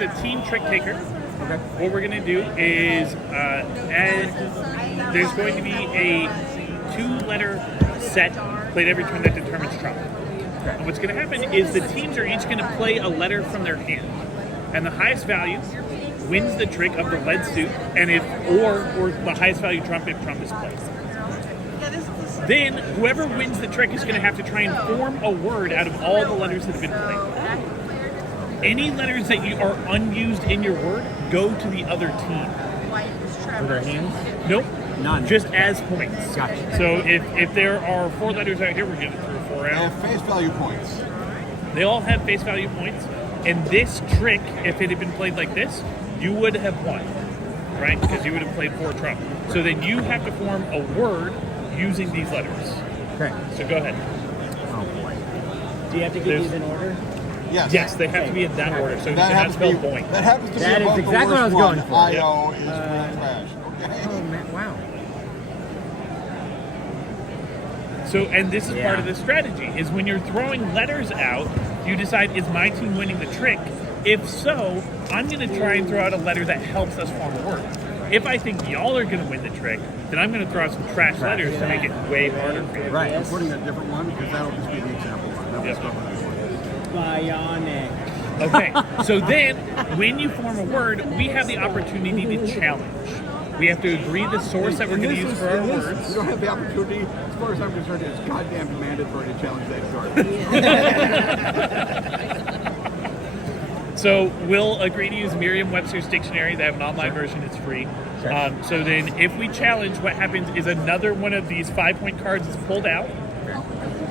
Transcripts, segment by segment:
is a team trick taker. Okay. What we're going to do is there's going to be a 2-letter set played every turn that determines Trump. Okay. And what's going to happen is the teams are each going to play a letter from their hand, and the highest value wins the trick of the lead suit, and or the highest value trump if Trump is played. Then whoever wins the trick is going to have to try and form a word out of all the letters that have been played. Any letters that you are unused in your word go to the other team. For their hands? Nope. None. Just as points. Gotcha. So if there are 4 letters out here, we're getting 3 or 4 They out. have face value points. They all have face value points. And this trick, if it had been played like this, you would have won, right? Because you would have played 4 Trump. So then you have to form a word using these letters. Okay. So go ahead. Oh boy. Do you have to get There's- these in order? Yes. Yes, they have to be in that order. So you That cannot happens to be. spell point. That happens to be That is above the exactly what I worst was going one. for. IO is really trash. Okay. Oh man! Wow. So, and this is Yeah. part of the strategy, is when you're throwing letters out, you decide, is my team winning the trick? If so, I'm going to try and throw out a letter that helps us form a word. If I think y'all are going to win the trick, then I'm going to throw out some trash letters to make it way harder for you. Right. I'm putting a different one because that'll just be the example one. That was Yep. covered this one. Bionic. Okay, so then when you form a word, we have the opportunity to challenge. We have to agree the source that we're going to use for our You words. don't have the opportunity, as far as I'm concerned, it's goddamn mandatory to challenge that card. So we'll agree to use Merriam-Webster's dictionary. They have an online version. It's free. Sure. So then if we challenge, what happens is another one of these 5-point cards is pulled out,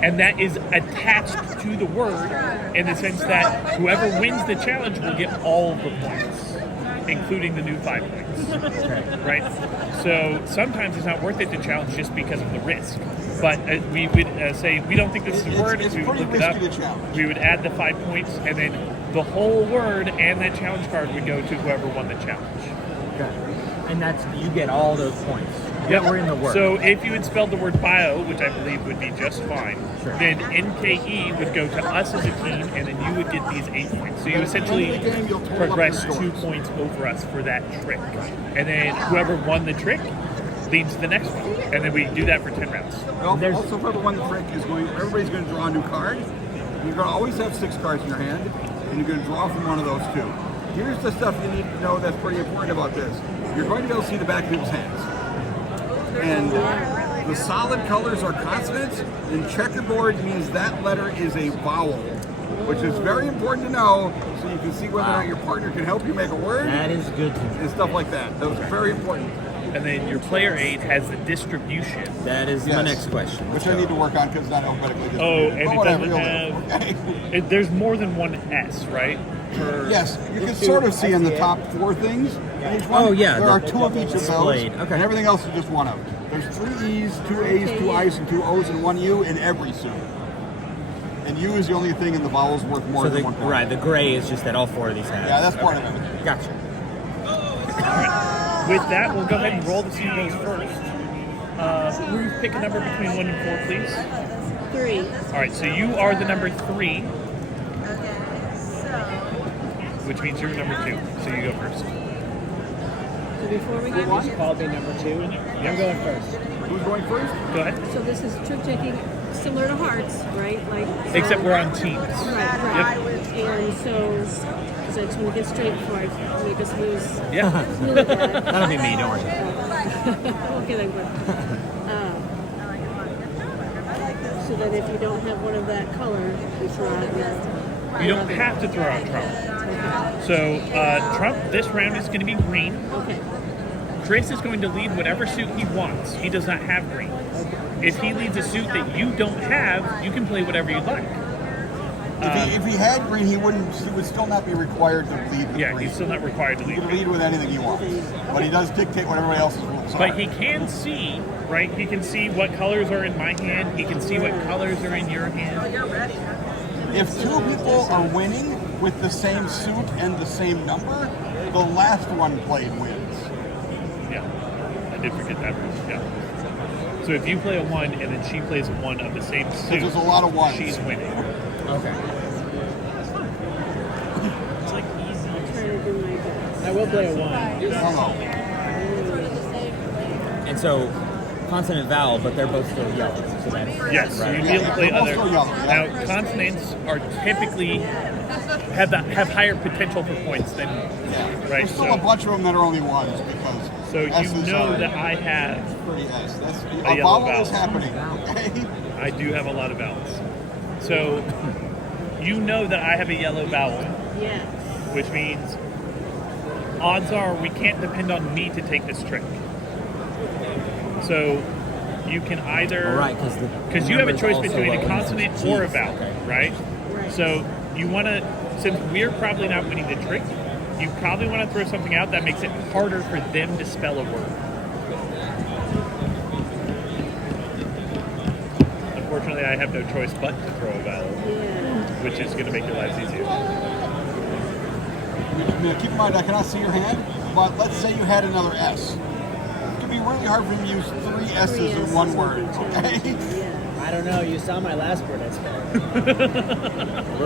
and that is attached to the word in the sense that whoever wins the challenge will get all of the points, including the new 5 points. Right? So sometimes it's not worth it to challenge just because of the risk. But we would say, we don't think this is a word. It's We would pretty look it up. risky to challenge. We would add the 5 points, and then the whole word and that challenge card would go to whoever won the challenge. Okay. And that's you get all those points. Yep. We're in the word. So if you had spelled the word bio, which I believe would be just fine, Sure. then NKE would go to us as a team, and then you would get these 8 points. So you essentially End of the game, you'll total up progress your 2 scores. points over us for that trick. And then whoever won the trick leads to the next one. And then we do that for 10 rounds. Well, There's- also, for everyone, the trick is everybody's going to draw a new card. You're going to always have 6 cards in your hand, and you're going to draw from one of those 2. Here's the stuff you need to know that's pretty important about this. You're going to be able to see the back of people's hands. And the solid colors are consonants, and checkerboard means that letter is a vowel, which is very important to know so you can see whether or not your partner can help you make a word that is good to know. and stuff like that. That was very important. And then your player aid has the distribution. That is my Yes. next question. Which I need to work on because it's not alphabetically Oh, distributed. and But it whatever, doesn't you'll live. have. There's more than one S, right? For, Yes, you can sort of see in the top 4 things in each one. Oh, yeah, There the- are 2 of each of those, displayed. Okay. and everything else is just one of. There's 3 E's, 2 A's, 2 I's, and 2 O's, and 1 U in every suit. And U is the only thing in the vowels worth more So than the 1 point. right, the gray is just that all 4 of these have. Yeah, that's part of it. Gotcha. With that, we'll go ahead and roll to see who goes first. Ruth, pick a number between 1 and 4, please. 3. All right, so you are the number 3, Okay, so which means you're number 2. So you go first. so before we You get just called me number 2. I'm going first. Who's going first? Go ahead. so this is trick taking similar to hearts, right? Like Except we're on teams. right, right. And so I just want to get straight before I make us lose. Yeah. Really bad. That'll be me. Don't worry. Okay, then good. So then if you don't have one of that color, you throw out your... You don't have to throw out Trump. So Trump, this round is going to be green. Okay. Chris is going to lead whatever suit he wants. He does not have green. If he leads a suit that you don't have, you can play whatever you'd like. If he had green, he would still not be required to lead with Yeah, green. he's still not required to He lead can green. lead with anything he wants. But he does dictate what everybody else's rules are. But he can see, right? He can see what colors are in my hand. He can see what colors are in your hand. If 2 people are winning with the same suit and the same number, the last one played wins. Yeah, I did forget that. Yeah. So if you play a 1 and then she plays a 1 of the same suit, There's a lot of ones. she's winning. Okay. I'm trying to I will play a 1. Hello. And so, consonant vowel, but they're both still yellow. So that's Yes, so right. you'd be able to play Yeah, other. also yellow, yeah. Now, consonants are typically have higher potential for points than right. There's still a bunch of them that are only ones because So S's you know are that I have pretty S. That's A a yellow vowel is vowel. happening. Okay. I do have a lot of vowels. So you know that I have a yellow vowel, Yes. which means odds are we can't depend on me to take this trick. So you can either All right, because you have a numbers choice also between a what ones consonant and or a Gs. vowel, Okay. right? Right. So you want to, since we're probably not winning the trick, you probably want to throw something out that makes it harder for them to spell a word. Unfortunately, I have no choice but to throw a vowel, Yeah. which is going to make your lives easier. Now, keep in mind, I cannot see your hand, but let's say you had another S. It could be really hard for you to use 3 S's in one word. Okay. Yeah. I don't know. You saw my last word. That's fair.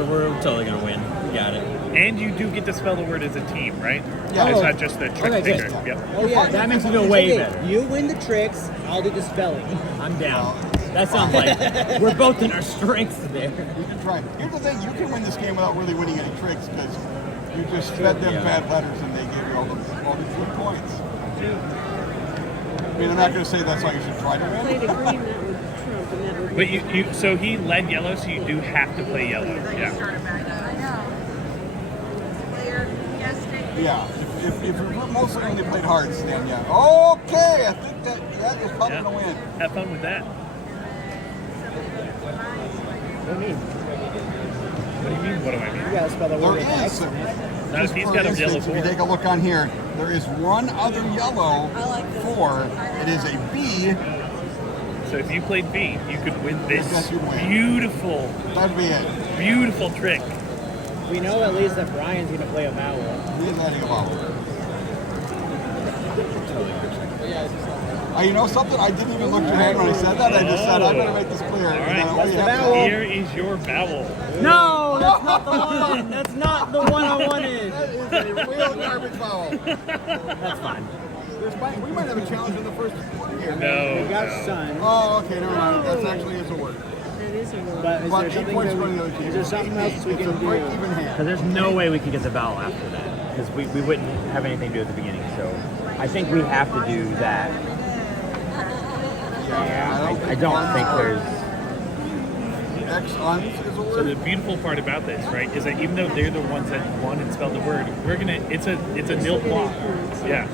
We're totally gonna win. We got it. And you do get to spell the word as a team, right? Yeah. It's Oh. not just the trick Okay, good. taker. Yep. Oh yeah, That makes me feel way better. You win the tricks. I'll do the spelling. I'm down. That sounds like we're both in our strengths there. You can try. Here's the thing: you can win this game without really winning any tricks because you just fed them Yeah. bad letters and they gave you all these good points. I mean, I'm not going to say that's why you should try to win. Played a green, that would trump, and that would But you so he led yellow, so you do have to play yellow. Yeah. Yeah. If you mostly only played hearts, then yeah. Okay, I think that is probably Yeah. going to win. Have fun with that. What do you mean? What do I You mean? gotta spell the There word with is. X. Now, Just if he's for got a instance, yellow if you four. take a look on here, there is one other yellow 4. It is a B. So if you played B, you could win this Yes, you win. beautiful, That'd be it. beautiful trick. We know at least that Brian's gonna play a vowel. He is adding a vowel. You know something? I didn't even look at your hand when I said that. I just said, I better make this clear. All And right. then, oh, What's you the have to- vowel? Here is your vowel. No, that's not the one. That's not the one I wanted. That is a real garbage vowel. That's fine. We might have a challenge in the first word here. No. We got no. sun. Oh, okay, never mind. That actually is a word. That is a word. But is But there 8 something points that for the other we, team. is there something else we It's a can great do? even hand. Because there's no way we could get the vowel after that. Because we wouldn't have anything to do at the beginning. So I think we have to do that. I don't think there's. X uns is a So word. the beautiful part about this, right, is that even though they're the ones that won and spelled the word, we're gonna. It's a nil block. Yeah.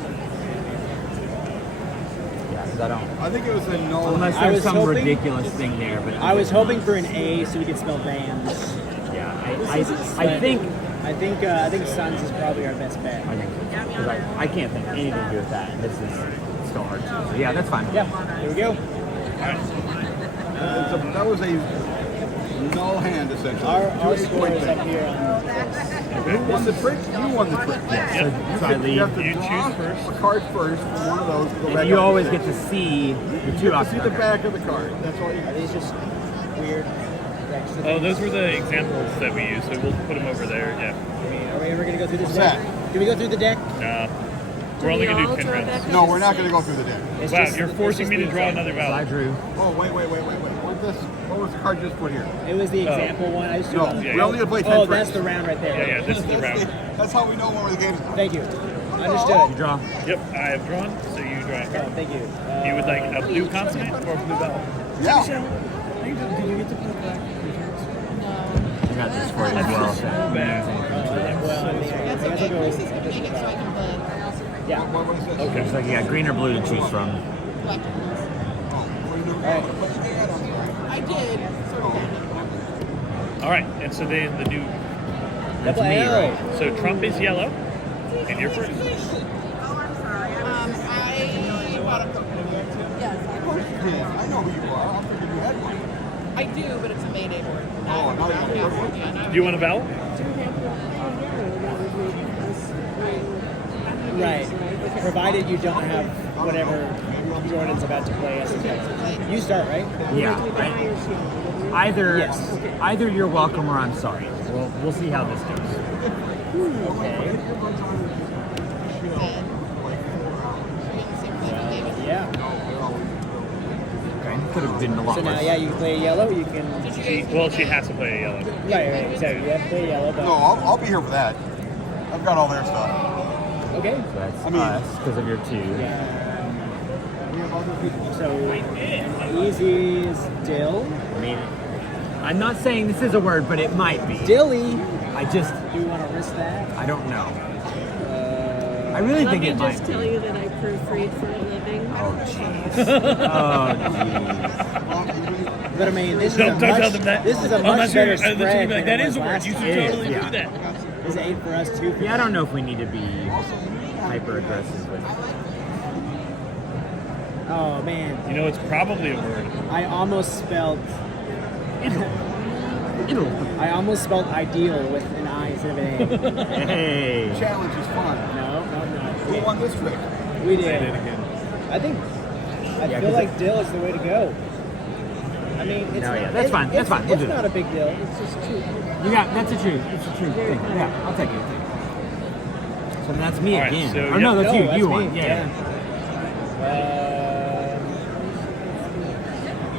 Yeah, because I don't. I think it was a null. Unless I there's was some hoping- ridiculous thing there, but I was hoping for an A so we could spell bands. Yeah, I think. I think Suns is probably our best bet. I think so. Because I can't think anything to do with that. And this is still hard to. So yeah, that's fine. Yeah, here we go. That was a null hand, essentially. Our 2 score point is thing. up here on this. Who won the trick? You won the trick. Yeah. Yep. So I You leave. have to You draw choose first. a card first from one of those to go back And you up always to get to see the You two get to see options. the back of the card. That's all you Are these just weird extra Oh, things? those were the examples that we used, so we'll put them over there. Yeah. Are we ever going to go through this What's deck? that? Can we go through the deck? We're only we gonna all do 10 draw rounds. back? No, we're not going to go through the deck. It's Wow, just- you're it's forcing just me to the draw example. another So I vowel. drew. Oh, wait. What was the card just put here? It was the example one. I just No, drew it. we only had to play 10 Oh, tricks. that's the round right there. Yeah, this is the round. That's how we know when the game's done. Thank you. You Understood. draw. Yep, I have drawn, so you draw. Oh, thank you. You would like a blue consonant or a blue vowel? Yeah. I got this for you as well. Bad. Well, I mean, I guess I'll go with yeah. What is this? Okay. It's like you got green or blue to choose from. All right, and so then the new. That's Double me, L. right? So Trump is yellow, and you're first. Of course you can. I know who you are. I'll figure you had one. I do, but it's a Mayday board. Oh, not even a Yeah, board? yeah, not Do you want a vowel? Right. Provided you don't have whatever Jordan's about to play as a Texas. You start, right? Yeah. Either Yes. either you're welcome or I'm sorry. We'll see how this goes. Okay. could have been a lot So now, worse. yeah, you can play yellow. You can. She has to play a yellow. Right. So you have to play yellow, but No, I'll be here for that. I've got all their stuff. okay. So that's I mean- us because of your 2. So easy is dill. I mean, I'm not saying this is a word, but it might be. Dilly. I just, Do you want to risk that? I don't know. I really Let think me it just might tell be. you that I proofread for a living. Oh, jeez. Oh, jeez. But I mean, this is Don't a tell much, them that. This is a I'm much not sure. better They're spread. gonna be than like, that it is a was word. last You should It is, totally yeah. do that. It's 8 for us, 2 for Yeah, I don't know if we need to be hyper aggressive with Oh man, You know, it's probably a word. I almost spelled. It'll. I almost spelled ideal with an I instead of an A. Hey. Challenge is fun. No. Who won this trick? We did. Say it again. I think. I Yeah, feel 'cause like dill is the way to go. I mean, it's No, not, yeah, that's fine, that's it's- fine, we'll It's do not that. a big deal. It's just too. You got, that's a true thing. Yeah, I'll take it. So then that's me All right, again. so, Oh, no, yeah. that's No, you. that's You me, won. Yeah. Um,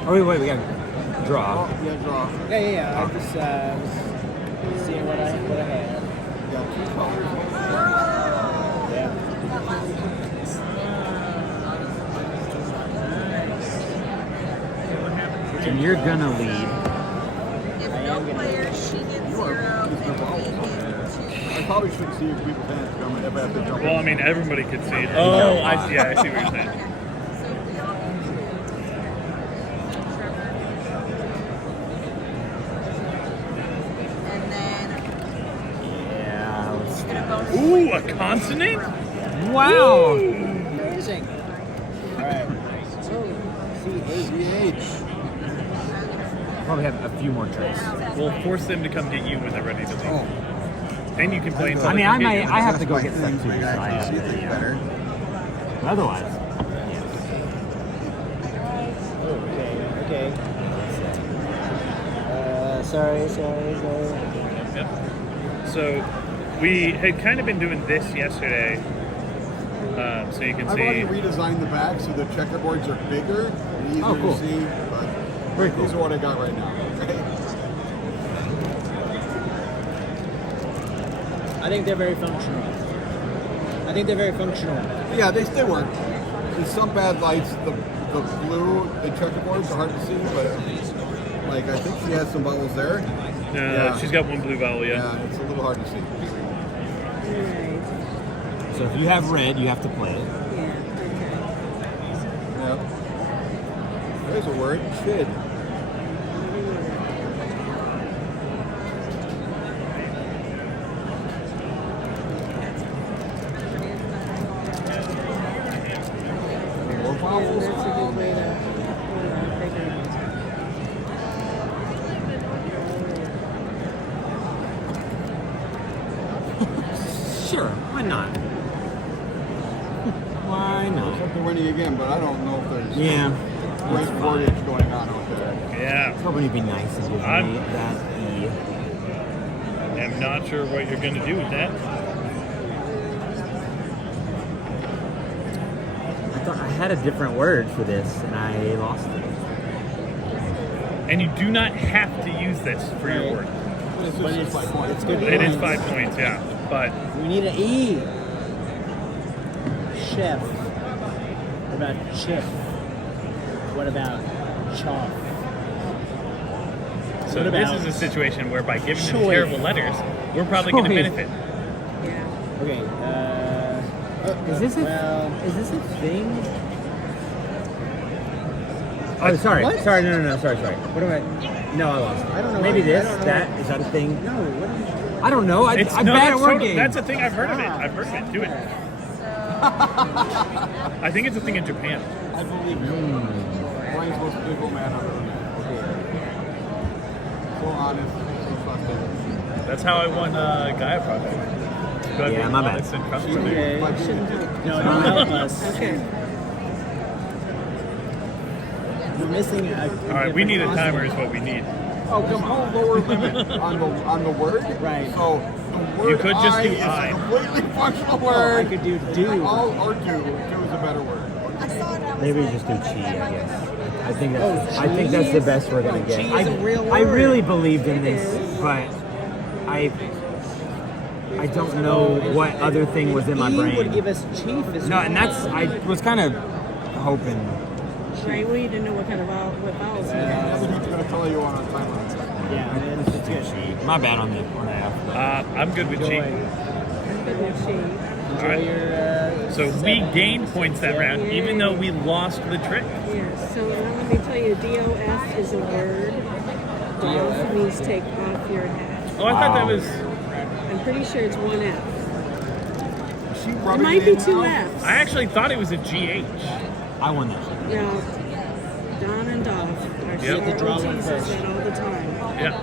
Oh, wait, we got to draw. Oh, yeah, draw. yeah. I just seeing what I had. You got 2 colors. Yeah. And you're gonna lead. If no player, she gets 0 and he gets 2. I probably shouldn't see people's hands coming if I have to jump. Well, I mean, everybody could see it. Oh, I see. Yeah, I see what you're saying. And then Yeah. let's- get a bonus. Ooh, a consonant? Wow. Amazing. All right. CH. Probably have a few more tricks. We'll force them to come get you when they're ready to leave. Oh, Then you can play until I mean, they I come get may, you. I have to go my get thing. stuff too. So I I have see to, things yeah. better. Otherwise, Okay. Sorry. Yep. So we had kind of been doing this yesterday. So you can I've already see. redesigned the back so the checkerboards are bigger and easier Oh, cool. to see. But Very cool. these are what I got right now. Okay. I think they're very functional. Yeah, they still work. In some bad lights, the blue, the checkerboards are hard to see, but like I think she has some bubbles there. Yeah. She's got one blue vowel, yeah. Yeah, it's a little hard to see. Right. so if you have red, you have to play it. Yeah. Okay. Yep. There's a word, chid. More vowels. That's a good way to figure it out. Sure, why not? Why not? Except they're winning again, but I don't know if there's Yeah. great wordage going on out there. Yeah. Probably be nice and give I'm- me that E. I'm not sure what you're going to do with that. I thought I had a different word for this and I lost it. And you do not have to use this for your Right. word. But it's But just it's, like one. it's good. It is points. 5 points, yeah. But We need an E. Chef. What about chip? What about chalk? so What this about is a situation where by giving them choice? terrible letters, we're probably going to Choice. benefit. Yeah. Okay. Is this a thing? Oh, sorry. What? Sorry, no. Sorry. What am I? No, I lost. I don't know. Maybe I this, don't know. that, is that a thing? No. What is I don't know. I'm It's, bad no, at that's, word total, games. that's a thing. I've heard of it. I've heard of it. Do it. I think it's a thing in Japan. I believe you. Brian's the most beautiful man I've ever met. So honest, so trusting. That's how I won Gaia Project. Good Yeah, my bad. honest and trustworthy. Okay. Might be the- No, don't help us. Okay. We're missing a. All right, we need a timer is what we need. Oh, come on, lower limit on the word. Right. So the word You could just I do is I. a completely functional Oh, I word. could do do. Or do. Do is a better word. I saw it at Maybe just do chi, I guess. I think that's the best we're gonna get. Chi is a real I word. really believed in It this, is. but I don't know what other thing was in my E would brain. give us chief as No, well. and I was kind of hoping. Right, we didn't know what kind of what vowels he had. That's going to tell you on a timeline. Yeah, it's good. Chi. My bad on the alphabet. I'm good with Enjoy. G. Good with she. Enjoy Alright. your. So we gained points that round, even though we lost the trick. Yes, so now let me tell you, DOF is a word. DOF means take off your hat. Oh, I thought that was. I'm pretty sure it's one F. Is she It rubbing might be in two now? Fs. I actually thought it was a GH. I won that. Yeah, Don and Dov are Yep. To draw one teases first. that all the time. Yeah.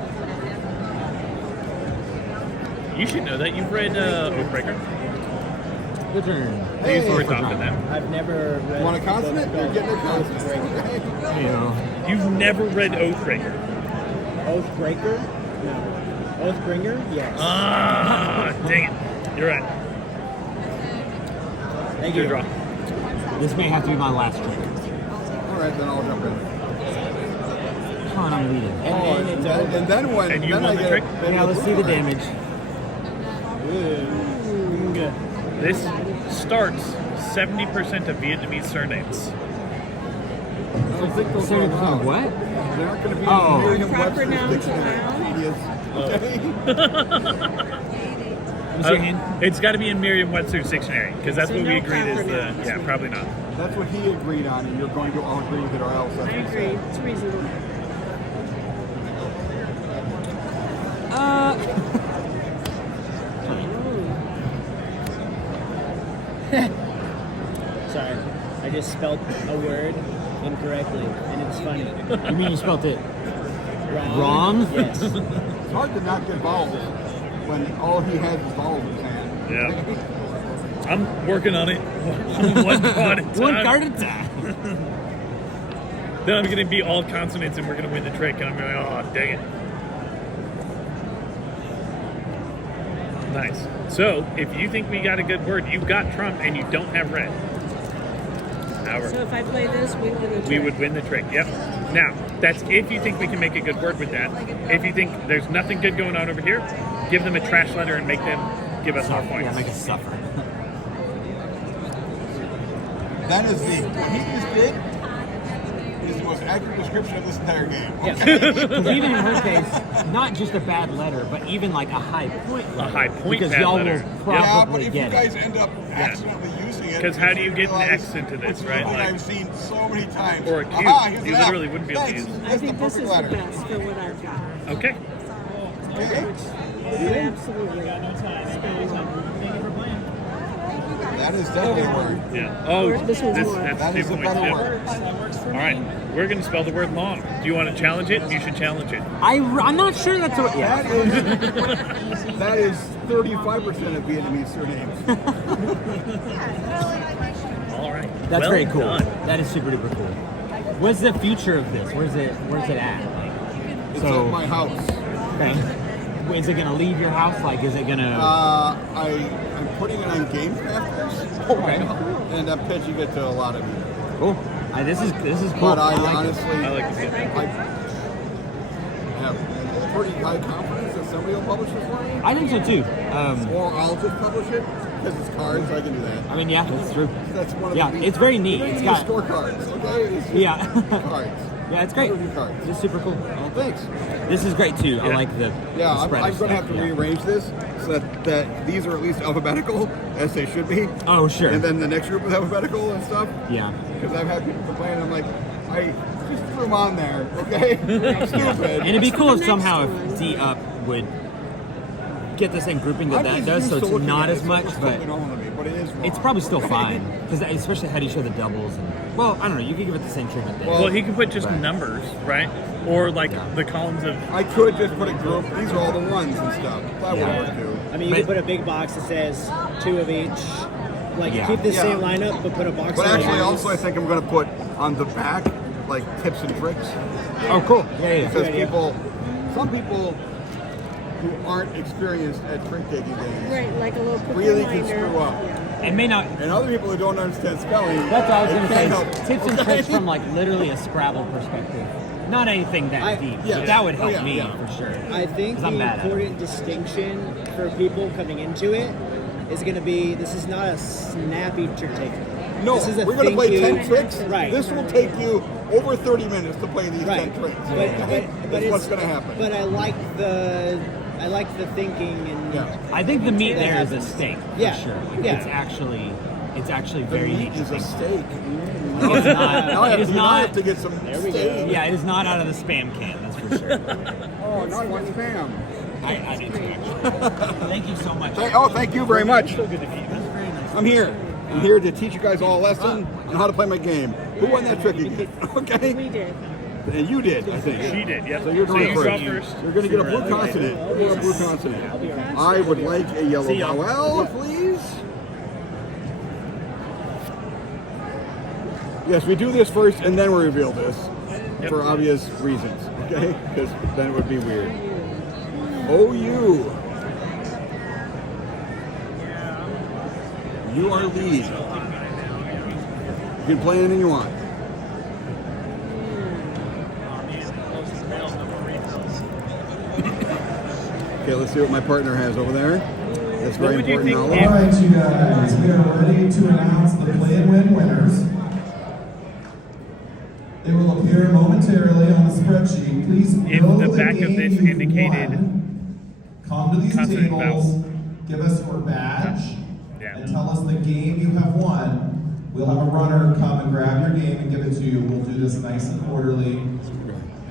You should know that. You've read Oathbreaker. Good turn. They use the word Hey. "off" in that. I've never read. You want a consonant? the You're book getting a of consonant. Oathbreaker. Okay. You know. You've never read Oathbreaker. Oathbreaker? No. Oathbringer? Yes. Ah, dang it. You're right. Thank Good you. draw. This may have to be my last trick. All right, then I'll jump in. Come on, I'm leading. And then it's over. And then when And you then won I the get trick? then Yeah, let's see the damage. Good. This starts 70% of Vietnamese surnames. I don't think those are Sorry, allowed. what? They're not going to be Oh. in Merriam-Webster's Proper nouns dictionary. allowed? Idiots. It's got to be in Merriam-Webster's dictionary because that's So what we no agreed is proper the. nouns. Yeah, probably not. That's what he agreed on, and you're going to all agree with it, or else. That's I what he agree, said. it's reasonable. Sorry. I just spelled a word incorrectly, and it's funny. You mean you spelled it Wrong? wrong? Yes. It's hard to not get vowels when all he has is vowels in his hand. Yeah. I'm working on it. One card at a time. One card at a time. Then I'm going to be all consonants and we're going to win the trick. And I'm going, oh, dang it. Nice. So, if you think we got a good word, you've got trump and you don't have red. However, So if I play this, we win the we trick. would win the trick. Yep. Now, that's if you think we can make a good word with that. If you think there's nothing good going on over here, give them a trash letter and make them give us more points. Yeah, make us suffer. That is what he just did is the most accurate description of this entire game. Because even in her case, not just a bad letter, but even like a high point letter. high point because bad y'all letter. will Yep. Yeah, but probably if you get guys it. end up accidentally using it, Because how do you get an realize X into this, it's right? something Like- I've seen so many times. Or a Q. Aha, here's You an F. literally wouldn't be able to Thanks. use it. I That's think the this is perfect the letter. best for what I've got. Okay. Absolutely. That is definitely a word. Yeah. Oh, This one's more. that's That 2 is a points. better Yep. word. All right. We're going to spell the word long. Do you want to challenge it? You should challenge it. I'm not sure that's what. Yeah. That is 35% of Vietnamese surnames. All right. That's Well very cool. done. That is super duper cool. What's the future of this? Where's it at? It's So- at my house. Okay. Is it gonna leave your house? Like, is it gonna? I'm putting it on Game Crafters, Okay. and I'm pitching it to a lot of you. Cool. This is cool. But I like it. honestly, I like this. I have pretty high confidence that somebody will publish it for me, I think so too. or I'll just publish it because it's cards. I can do that. I mean, yeah, that's true. That's one of Yeah, the. it's very neat. It's got- scorecards. Okay. It's just Yeah. cards. Yeah, it's great. Overview cards. It's super cool. Well, thanks. This is great too. I Yeah. like the Yeah, the I'm spread going of to have stuff. to Yeah. rearrange this so that these are at least alphabetical, as they should be. Oh, sure. And then the next group is alphabetical and stuff. Yeah. Because I've had people complain, I'm like, I just threw them on there, okay? I'm stupid. And it'd be cool if next somehow one. if D Up would get the same grouping that I'm that just does, used so to it's looking not at as it, so much, it's but totally normal to me, but it is wrong. it's probably still okay? fine. Because especially how do you show the doubles? And, well, I don't know. You could give it the same treatment there. Well, he can put just Right. numbers, right? Or like the columns of. I could just put a group, these are all the ones and stuff. That Yeah. would work too. I mean, you But- could put a big box that says 2 of each. Like, Yeah. keep the Yeah. same lineup, but put a box But of actually, numbers. also, I think I'm going to put on the back, like, tips and tricks. Oh, cool. Yeah, yeah. Because idea. some people who aren't experienced at trick taking games Right, like a little quick really reminder. can screw up. Yeah. It may not. And other people who don't understand spelling, That's all I was it going to can't say. help. Tips and Okay? tricks from like literally a Scrabble perspective. Not anything that deep. yeah. But that would Oh, help yeah, me yeah. for sure. I think 'Cause the I'm bad at it. important distinction for people coming into it is going to be this is not a snappy trick taker. No, this is a we're going to play thinking- 10 tricks. Right. This will take you over 30 minutes to play these Right. 10 tricks. But That's it's what's going to happen. But I like the thinking and Yeah. I think the meat there is a steak. Yeah. For sure. Yeah. It's actually The very meat neat. is a steak. It's not. Now I It is have not. to get some steak. Yeah, it is not out of the spam can. That's for sure. Oh, now I want spam. I do too. Actually. Thank you so much. Thank you very much. So good to meet you. That's very nice. I'm here. I'm here to teach you guys all a lesson on how to play my game. Who won that trick again? Okay? We did. And you did, I think. She did, yep. So you're going you first. go first. You're going to get a blue consonant. Or a blue consonant. I would like a yellow See ya. vowel, please. Yes, we do this first and then we reveal this Yep. for obvious reasons, okay? Because then it would be weird. OU. You are lead. You can play anything you want. Okay, let's see what my partner has over there. That's very would you important think knowledge. All right, you guys, we are ready to announce the play and win winners. It will appear momentarily on the spreadsheet. Please If know the the back of game this you've indicated won. Come to these consonant tables, vowel. give us your badge, Yeah. and tell us the game you have won. We'll have a runner come and grab your game and give it to you. We'll do this nice and orderly, and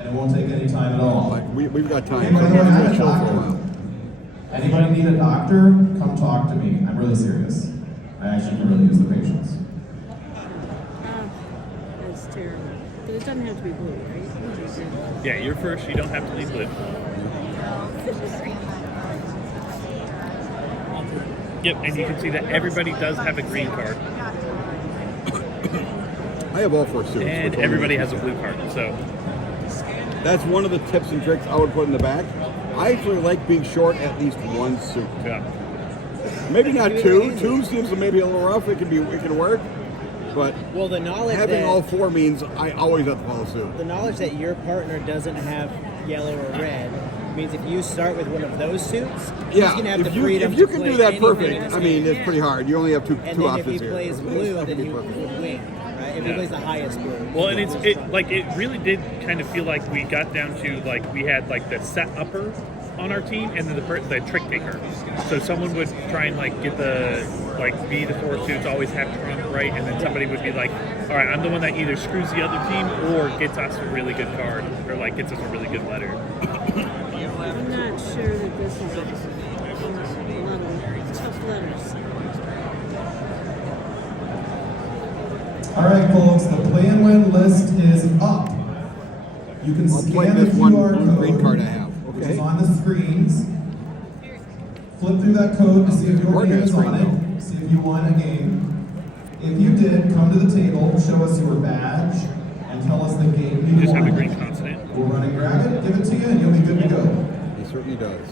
it won't take any time at all. Like, we've got time. Anybody So we're want gonna a chill for a doctor? while. Anybody need a doctor? Come talk to me. I'm really serious. I actually can really use the patience. That's terrible. But it doesn't have to be blue, right? Yeah, you're first. You don't have to leave blue. Yep, and you can see that everybody does have a green card, I have all four suits. and Which one everybody do you has a blue card. So That's one of the tips and tricks I would put in the back. I actually like being short at least one suit. yeah, Maybe not two. Two seems maybe a little rough. It can work. But well, the knowledge having that all four means I always have to follow suit. the knowledge that your partner doesn't have yellow or red means if you start with one of those suits, he's Yeah, gonna have the if you freedom if you to can play do that anything perfect, in his I mean, game. it's pretty hard. You only have two And then if he options here. plays It's blue, not then gonna he be perfect. would win, right? If he Yeah. plays the highest blue. well, and it really did kind of feel like we got down to like we had like the set upper on our team and then the trick taker. So someone would try and like get the be the four suits, always have trump right, and then somebody would be like, all right, I'm the one that either screws the other team or gets us a really good card or like gets us a really good letter. I'm not sure that this is a lot of tough letters. All right, folks, the play and win list is up. You can I'll play scan the this one QR blue green code, card I have. which Okay. is on the screens. Flip through that code to see if your Card name has is on green, it, see if you won a game. If you did, come to the table, show us your badge, and tell us the game you Just won. have a green consonant. We'll run and grab it, give it to you, and you'll be good to go. He certainly does.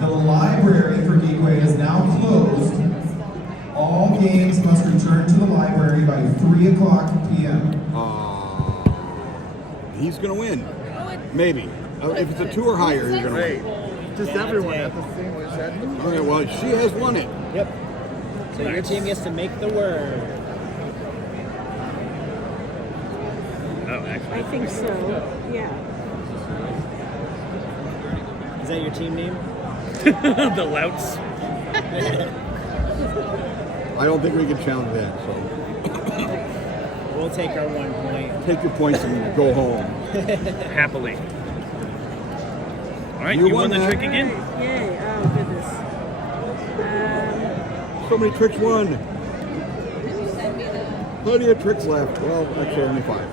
The library for Geekway is now closed. All games must return to the library by 3 o'clock p.m. He's gonna win. Maybe. If it's a 2 or higher, you're gonna win. Just everyone at the same set. Okay, well, she has won it. Yep. So your team gets to make the word. Oh, actually, I think so. Yeah. Is that your team name? the louts. I don't think we can challenge that. So We'll take our 1 point. take your points and go home. Happily. All right, You you won won the that. trick again. Yay. Oh, goodness. So many tricks won. Plenty of tricks left. Well, actually only 5.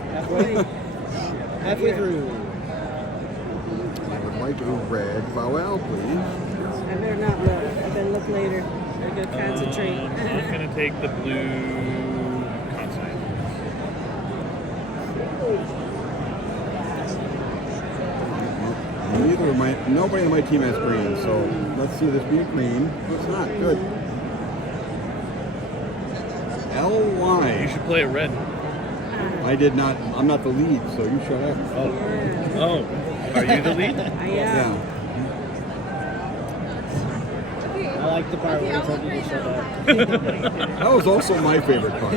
Halfway through. I would like a red vowel, please. I better not look. I better look later. I gotta concentrate. I'm gonna take the blue consonant. Nobody on my team has green, so let's see this be green. It's not good. L-Y. You should play it red. I did not. I'm not the lead, so you shut up. Oh, are you the lead? I am. Yeah. I like the part where we told you to shut up. That was also my favorite part.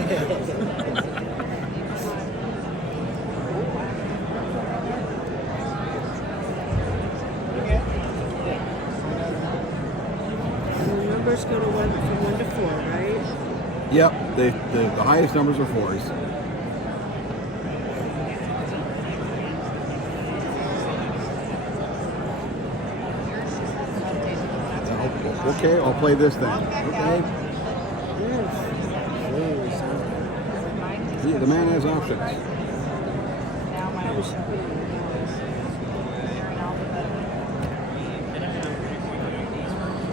And the numbers go to from 1 to 4, right? Yep. The highest numbers are 4s. Okay, I'll play this then. Okay. Yeah, the man has options.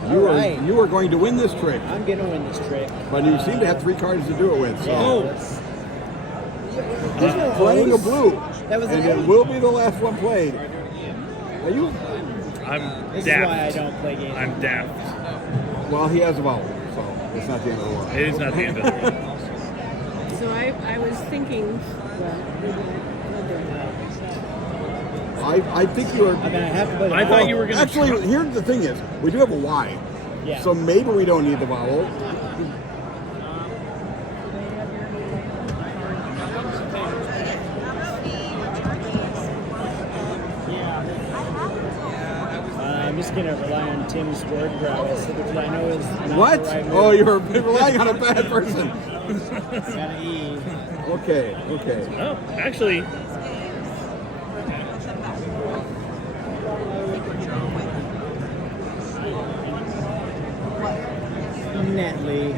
You are going to win this trick, I'm gonna win this trick. but you seem to have 3 cards to do it with. So There's no playing a O's. blue, That was and an it A. will be the last one played. Are you? I'm This daft. is why I don't play games. I'm daft. Well, he has a vowel, so it's not the end of the world. It is not the end of the world. So I was thinking, I think you are. I'm gonna have to play the I thought ball. you were gonna. Actually, here's the thing: is we do have a Y, Yeah. so maybe we don't need the vowel. I'm just gonna rely on Tim's word prowess, which I know is not What? the right Oh, word. you're relying on a bad person. Got an E. Okay. Oh, actually, Netly.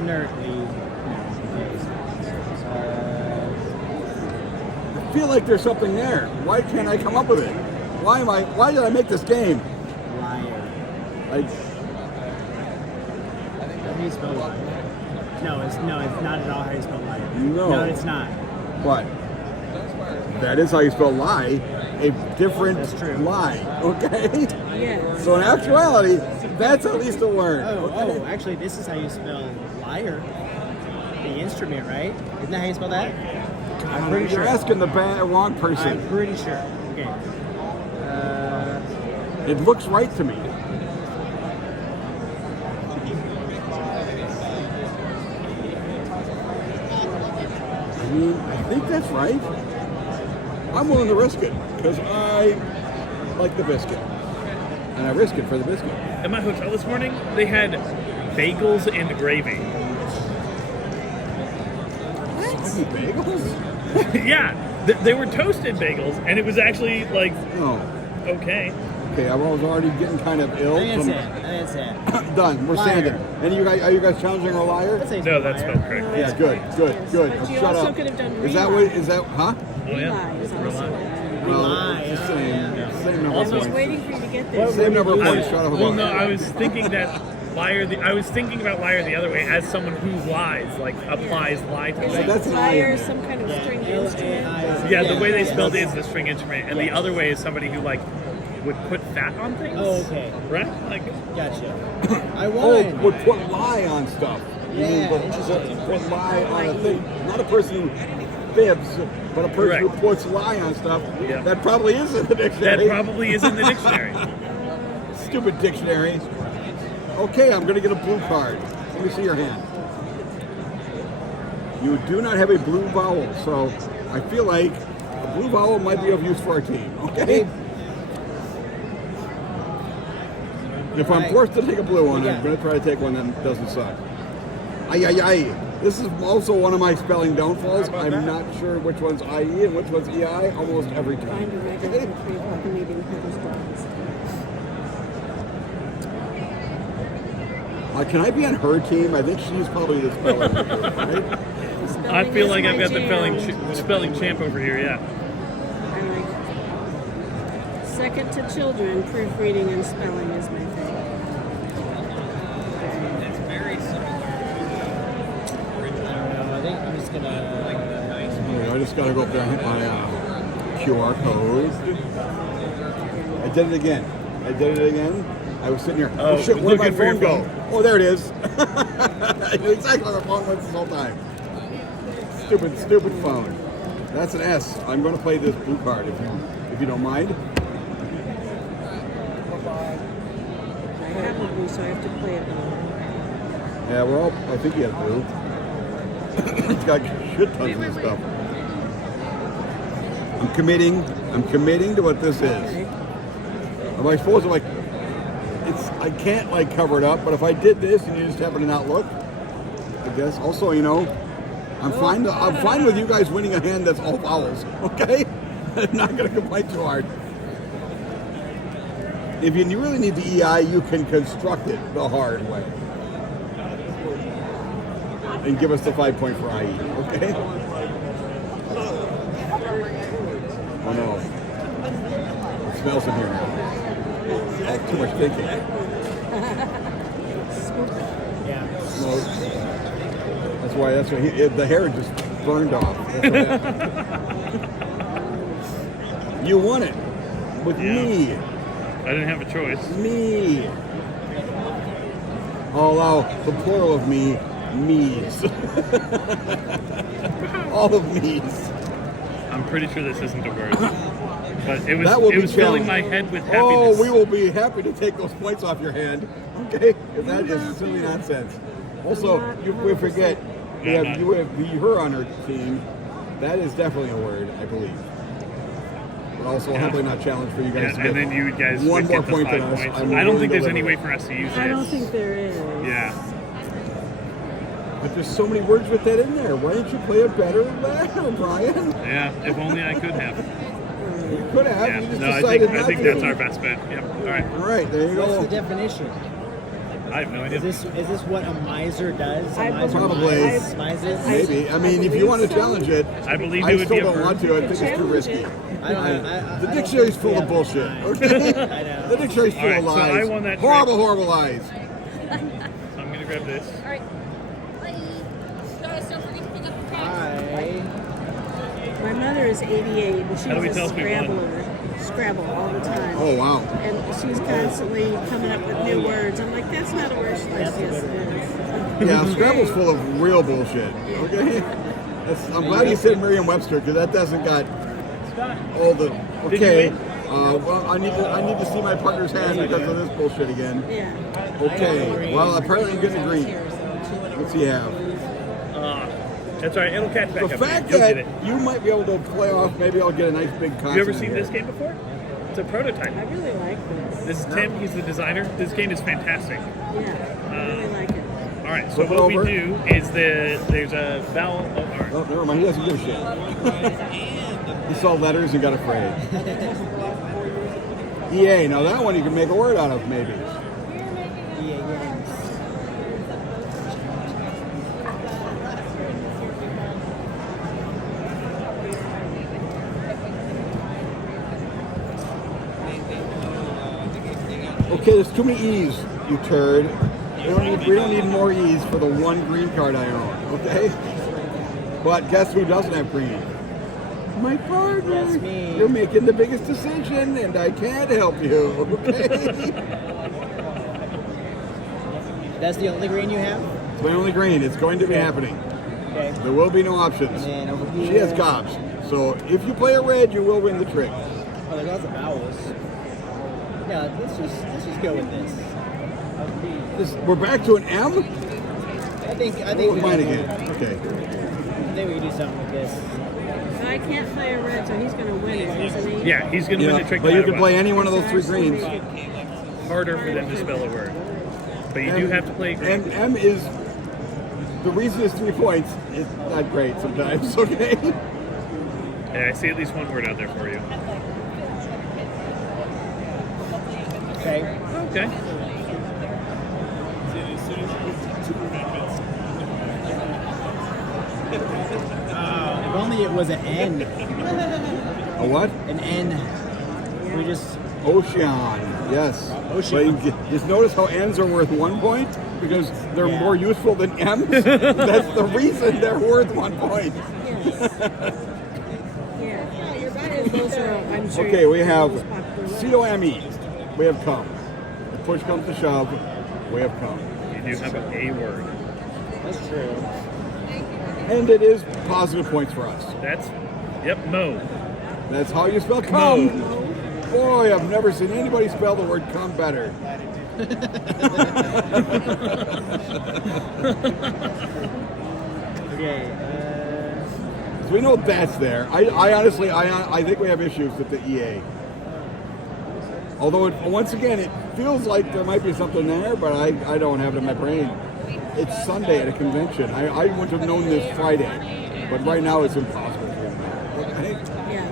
Inertly. I feel like there's something there. Why can't I come up with it? Why did I make this game? Liar. I, How do you spell liar? No, it's not at all how you spell liar. No. No, it's not. what? That is how you spell lie. A different That's true. lie. Okay? yes. So in actuality, that's at least a word. Oh, actually, this is how you spell liar. The instrument, right? Isn't that how you spell that? I'm pretty You're sure. asking the wrong person. I'm pretty sure. Okay. It looks right to me. I mean, I think that's right. I'm willing to risk it because I like the biscuit, and I risk it for the biscuit. at my hotel this morning, they had bagels and gravy. Soggy bagels? Yeah, they were toasted bagels, and it was actually like Oh, okay. okay. I was already getting kind of ill. That's from- it. Done. We're Liar. standing. And are you guys challenging a liar? Let's say No, liar. that's spelled correctly. Yeah, good. But you Shut also up. could have done Is that rely. what? Is that? Huh? Oh yeah. Rely is also. Well, Rely, it's the oh, same. yeah. Same number I of was points. waiting for you to get there. Same number of I points. was, Shut up. well, about no, it. I was thinking that I was thinking about liar the other way as someone who lies, like applies lie to Is things. that's an liar I. some kind of Yeah, string L-A-I. instrument? Yeah, the way they spelled it Yeah. is the string instrument, and the other way is somebody who like would put fat on things. Oh, okay. Right? Like, Gotcha. I Oh, won. would put lie on stuff. You mean Yeah, interesting. put lie on a thing. Not a person who fibs, but a person who Correct. puts lie on stuff. Yeah. That probably is in the that dictionary. probably is in the dictionary. Stupid dictionary. Okay, I'm going to get a blue card. Let me see your hand. You do not have a blue vowel, so I feel like a blue vowel might be of use for our team. Okay? If I'm forced to take a blue one, I'm going to try to take one that doesn't suck. Ay, ay, ay. This is also one of my spelling downfalls. I'm not sure which one's IE and which one's EI almost every time. Find a record Okay? from 3 o'clock and meeting Heather's dogs. Can I be on her team? I think she's probably the speller, right? I feel like I've got the jam. spelling champ over here. Yeah. I like second to children, proofreading and spelling is my thing. I think I'm just gonna. I just gotta go up there and hit my QR code. I did it again. I was sitting here. Oh, Oh shit, where'd my looking for your phone go? Oh, there it is. I knew exactly where the phone was this whole time. Stupid phone. That's an S. I'm going to play this blue card if you don't mind. I have a blue, so I have to play it now. Yeah, well, I think he has blue. He's got shit tons of this stuff. I'm committing to what this is. Am I supposed to I can't cover it up, but if I did this and you just happen to not look, I guess. Also, I'm fine with you guys winning a hand that's all vowels. Okay, I'm not gonna complain too hard. If you really need the EI, you can construct it the hard way and give us the 5 point for IE. Okay. Oh no, it smells in here now. Too much thinking. Yeah. Smoke. That's why the hair just burned off. You won it with me. I didn't have a choice. Me. Although the plural of me, me's. All of me's. I'm pretty sure this isn't a word. But it That will be was filling challenging. my head with happiness. Oh, we will be happy to take those points off your hand. Okay? 'Cause that is silly nonsense. Also, we forget you have the her on her team. That is definitely a word, I believe. But also, happily not challenged for you guys to and get then you guys one would more get the point 5 than us. points. I'm I don't willing think to there's any live way it. for us to use this. I don't think there is. Yeah. But there's so many words with that in there. Why didn't you play a better letter, Brian? Yeah, if only I could have. You could have. Yeah. You just No, I decided think not to. that's our best bet. Yep. All right. All right, there you What's go. the definition? I have no idea. Is this what a miser does? A I miser Probably. mises? Maybe. I mean, if you want to challenge it, I believe I it would still be a don't verb. want to. I think it's too Challenge risky. it. I don't know. The dictionary's full of bullshit. Okay? I know. The dictionary's full All of right, so lies. I won that horrible, trick. horrible lies. So I'm going to grab this. All right. Bye. Guys, don't forget to pick up the packs. My mother is 88, and she's How do we tell a if we won? Scrabble all the time. Oh, wow. And she's constantly coming up with new words. I'm like, that's not a word. She's like, yes, it is. Yeah, Scrabble's full of real bullshit. Okay? I'm glad you said Merriam-Webster, because that doesn't got all the... Did you Okay. win? Well, I need to see my partner's hand because of this bullshit again. Yeah. Okay. Well, apparently I'm getting green. What's he have? That's all right. It'll catch back The up. fact You'll that get it. you might be able to play off, maybe I'll get a nice big constant. You ever seen here. this game before? It's a prototype. I really like this. This is Tim. He's the designer. This game is fantastic. Yeah, I really like it. All right. So Flip it what we over. do is there's a vowel. Oh, all right. Oh, never mind. He doesn't give a shit. He saw letters and got afraid. EA. Now that one you can make a word out of, maybe. Okay, there's too many E's, you turd. We don't need more E's for the one green card I own, okay? But guess who doesn't have green? My partner. That's me. You're making the biggest decision, and I can't help you, okay? That's the only green you have? It's my only green. It's going to be happening. Okay. There will be no options. And then over here. She has cops. So if you play a red, you will win the trick. Oh, there's lots of vowels. Yeah, let's just go with this. We're back to an M? I think Oh, we mine can- again. Okay. I think we can do something with this. So I can't play a red, so he's going to win it, isn't he? Yeah, he's going to win the Yeah, trick. but no you matter can play what. any one of those three greens. Harder for them to spell a word, but you do have to play green. And M is the reason is 3 points. It's not great sometimes. Okay. Yeah, I see at least one word out there for you. Okay. Okay. If only it was an N. A what? An N. We just Ocean. Yes. Ocean. But you just notice how N's are worth 1 point because they're Yeah. more useful than M's. That's the reason they're worth 1 point. Yeah. Those are, I'm sure. Okay, we have most popular ones. COME. We have come. push comes to shove, we have come. You do have a word. That's true. And it is positive points for us. That's, yep, Mo. That's how you spell come. Boy, I've never seen anybody spell the word come better. Okay. So we know that's there. I honestly, I think we have issues with the EA. Although, once again, it feels like there might be something there, but I don't have it in my brain. It's Sunday at a convention. I would have known this Friday, but right now it's impossible for me. Okay? Yeah,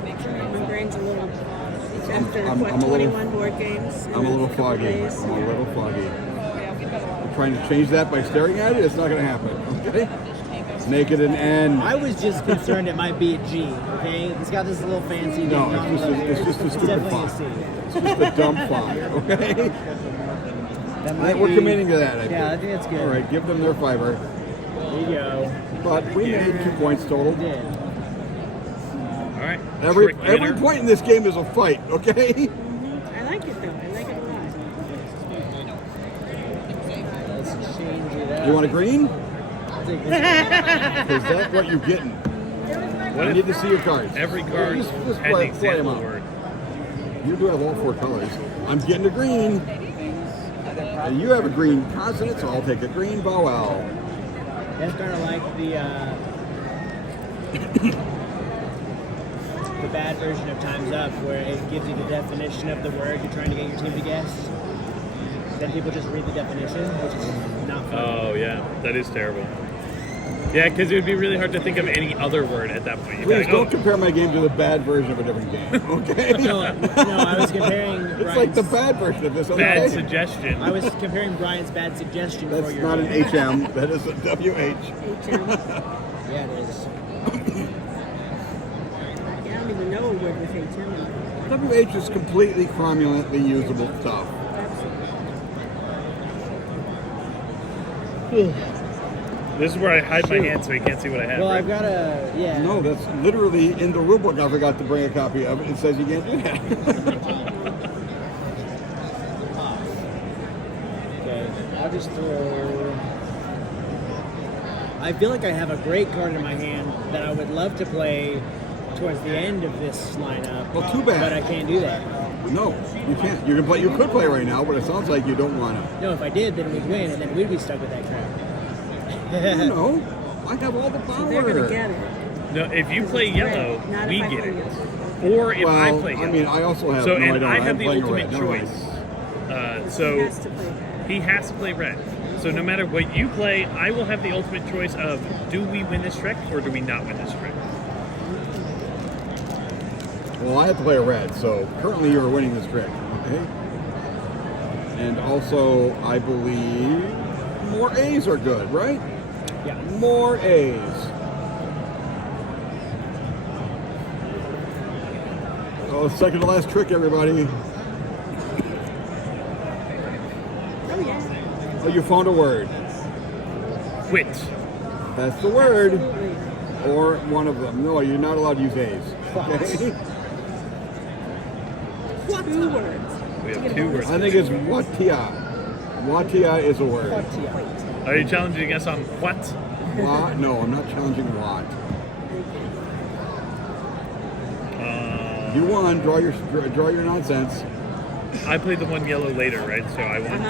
my brain's a little. After I'm a little- 21 board games. in I'm a little couple foggy. days, I'm a yeah. little foggy. I'm trying to change that by staring at it. It's not going to happen. Okay? Make it an N. I was just concerned it might be a G. Okay, it's got this little fancy. No, ding-dong it's logo. just a stupid definitely font. a C. It's just a dumb font. Okay? That might We're be- committing to that. Yeah, I think that's good. All right, give them their fiver. There you go. But we made 2 points total. We did. All right. Every Trick winner. point in this game is a fight. Okay? I like it though. I like it a lot. Let's change it up. You want a green? I'll take this. Because that's what you're getting. What I if need to see your cards. every card Just had play the 'em example out. word? You do have all 4 colors. I'm getting a green. And you have a green consonant, so I'll take a green vowel. That's kind of like the bad version of Time's Up, where it gives you the definition of the word you're trying to get your team to guess. Then people just read the definition, which is not fun. Oh, yeah. That is terrible. Yeah, because it would be really hard to think of any other word at that point. You'd be Please like, don't oh, compare my game to the bad version of a different game, okay? No, I was comparing It's Brian's, like the bad version of this other bad game. suggestion. I was comparing Brian's bad suggestion That's for your not an game. HM, that is a WH. HM. Yeah, it is. I don't even know a word with HM. WH is completely cromulently usable stuff. This is where I hide my hand so you can't see what I have. Well, right? I've got a, yeah. No, that's literally in the rulebook. I forgot to bring a copy of it. It says you can't do that. Okay, I'll just throw. I feel like I have a great card in my hand that I would love to play towards the end of this lineup. Well, too bad. But I can't do that. No, you can't. You can play. You could play right now, but it sounds like you don't want to. No, if I did, then we'd win, and then we'd be stuck with that crap. You know, I have all the power. They're gonna get it. No, if you play yellow, Not we if I get play it. yellow. Or if I play yellow. I mean, I also have. So, no, and I, don't. I I'm have the playing ultimate red. Never mind. choice. He has to play that. He has to play red. So no matter what you play, I will have the ultimate choice of do we win this trick or do we not win this trick? Well, I have to play a red, so currently you're winning this trick. Okay. And also, I believe more A's are good, right? Yeah. More A's. Oh, second to last trick, everybody. Oh yeah. Oh, you found a word. Quit. That's the word. Absolutely. Or one of them. No, you're not allowed to use A's. Okay? 2 words. We have 2 words. I think it's watia. Watia is a word. Are you challenging us on what? Wa? No, I'm not challenging what. You won. Draw your nonsense. I played the one yellow later, right? So I won.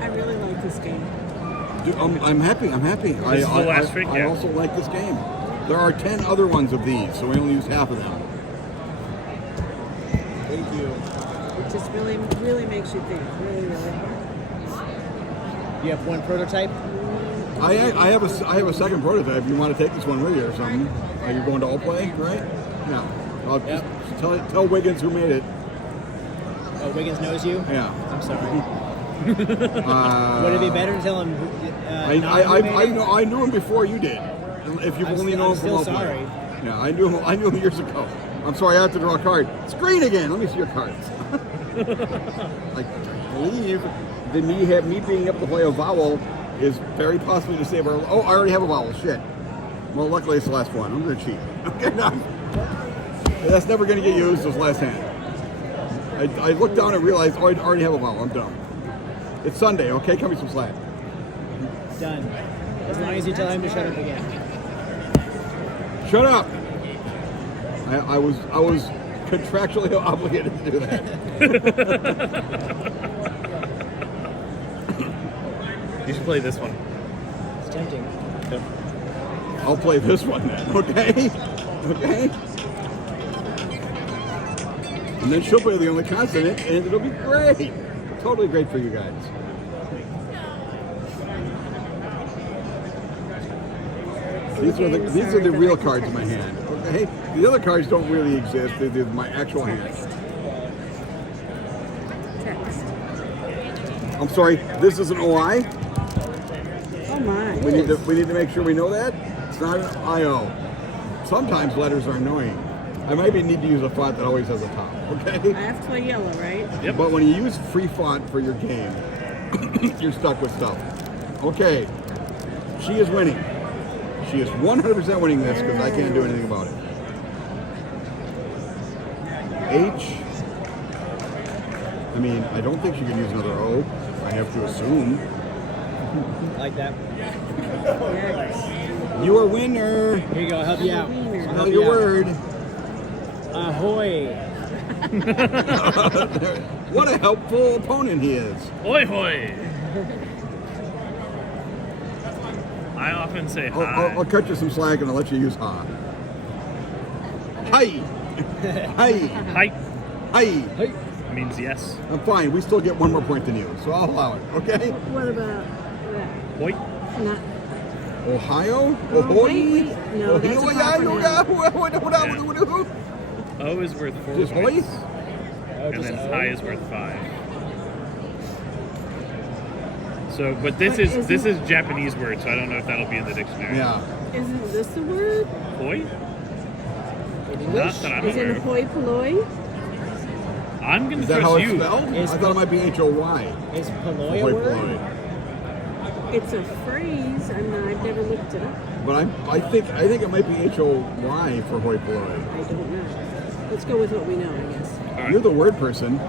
I really like this game. Dude, I'm happy. I'm happy. This is the last trick, I yeah. also like this game. There are 10 other ones of these, so we only use half of them. Thank you. It just really, really makes you think. Really, really hard. You have one prototype? I have a second prototype. You want to take this one with you or something? Are you going to all play, right? Yeah. I'll just tell Wiggins who made it. Oh, Wiggins knows you? Yeah. I'm sorry. Would it be better to tell him? I knew him before you did. If you've only known him from all sorry. play. Yeah, I knew him years ago. I'm sorry, I have to draw a card. Screen again. Let me see your cards. I believe that me being able to play a vowel is very possibly to save our. Oh, I already have a vowel. Shit. Well, luckily it's the last one. I'm going to cheat. Okay, no. That's never going to get used this last hand. I looked down and realized, oh, I already have a vowel. I'm done. It's Sunday, okay? Cut me some slack. Done. As long as you tell him to shut up again. Shut up. I was contractually obligated to do that. You should play this one. It's tempting. I'll play this one then, okay? Okay? And then she'll play the only consonant, and it'll be great. Totally great for you guys. These are the real cards in my hand, okay? The other cards don't really exist. They're my actual hand. Text. I'm sorry, this is an OI. Oh my. We need to make sure we know that. It's not an IO. Sometimes letters are annoying. I maybe need to use a font that always has a top, okay? I have to play yellow, right? Yep. But when you use free font for your game, you're stuck with stuff. Okay, she is winning. She is 100% winning this because I can't do anything about it. H. I mean, I don't think she can use another O. I have to assume. Like that. You are winner. Here you go. I'll help you out. Spell your word. Ahoy. What a helpful opponent he is. Hoi hoi! I often say hi. I'll cut you some slack and I'll let you use ha. Hi. Hi. Hi Hi. means yes. I'm fine. We still get one more point than you, so I'll allow it. Okay. What about that? Hoi. Not. Ohio. Oh, wait. No, that's a proper noun. O is worth 4 Just points. Hoy? And then high is worth 5. So, but this is Japanese word, so I don't know if that'll be in the dictionary. Yeah. Isn't this the word? Hoi? In Not English? that I'm Is aware it of. hoi polloi? I'm gonna Is that how trust it's you. spelled? I thought it might be HOY. Is Paloy a Hoi word? polloi. It's a phrase. I've never looked it up. But I think it might be HOY for hoi polloi. I don't know. Let's go with what we know, I guess. You're the word person.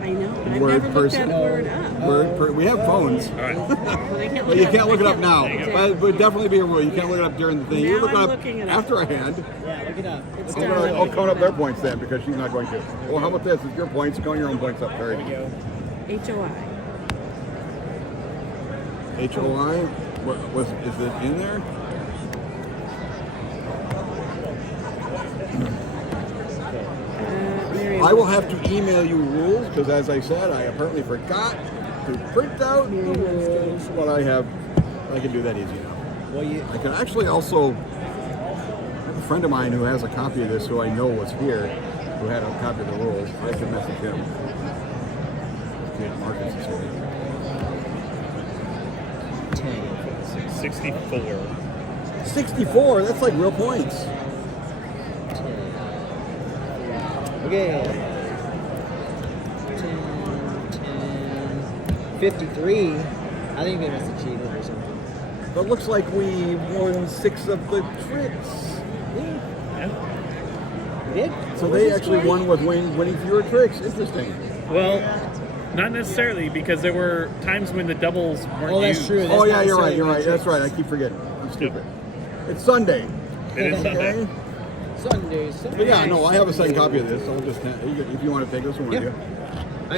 I know. I've Word never looked person. that word up. We have phones. All right. But I can't But look you it can't up. look it up now. Exactly. But it would definitely be a rule. You can't look it up during the thing. You Now look it I'm up looking it up. after a hand. Yeah, look it up. It's I'm done. gonna, I'll count up their points then because she's not going to. Well, how about this? It's your points. Count your own points up, Terry. There you go. HOI. HOI? Is it in there? I will have to email you rules because, as I said, I apparently forgot to print out the rules. But I can do that easy now. Well, you. I can actually also. I have a friend of mine who has a copy of this who I know was here, who had a copy of the rules. I can message him. Okay, Marcus is here. 64. 64. That's like real points. Okay. 53. I think they must have cheated or something. But it looks like we won 6 of the tricks. Yeah. We did? So they actually won with winning fewer tricks. Interesting. Well, not necessarily because there were times when the doubles weren't Oh, that's used. true. Oh yeah, That's you're not right. You're right. necessarily That's right. I keep forgetting. I'm stupid. It's Sunday. It is Sunday. Okay. Sunday. But yeah, no, I have a second copy of this. I'll just if you want to take this one with Yeah.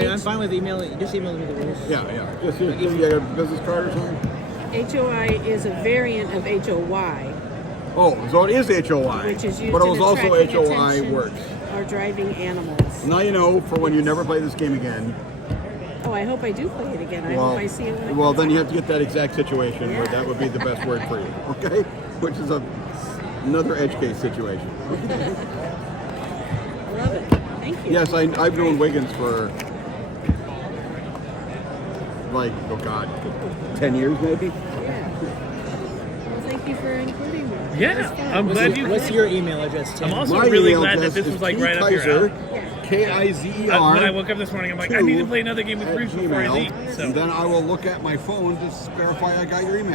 you. I'm fine with emailing. Just email me the rules. Yeah. Just here. You got a business card or something? HOI is a variant of HOY, Oh, so it is HOI. which is used but it in was also attracting HOI attention works. or driving animals. Now you know for when you never play this game again. Oh, I hope I do play it again. I hope I see it when it Well, comes then you out. have to get that exact situation where that would be the best word for you, okay? Which is another edge case situation. I love it. Thank you. Yes, I've known Wiggins for like, oh God, 10 years maybe? Yeah. Well, thank you for including me. Yeah, It was fun. I'm glad you. What's your email address, Tim? I'm also My really email glad that address this is was like T. right up your Kaiser, alley. K-I-Z-E-R. When I woke up this morning, I'm like, I need to play another game with Bruce before I leave. So. And then I will look at my phone to verify I got your email.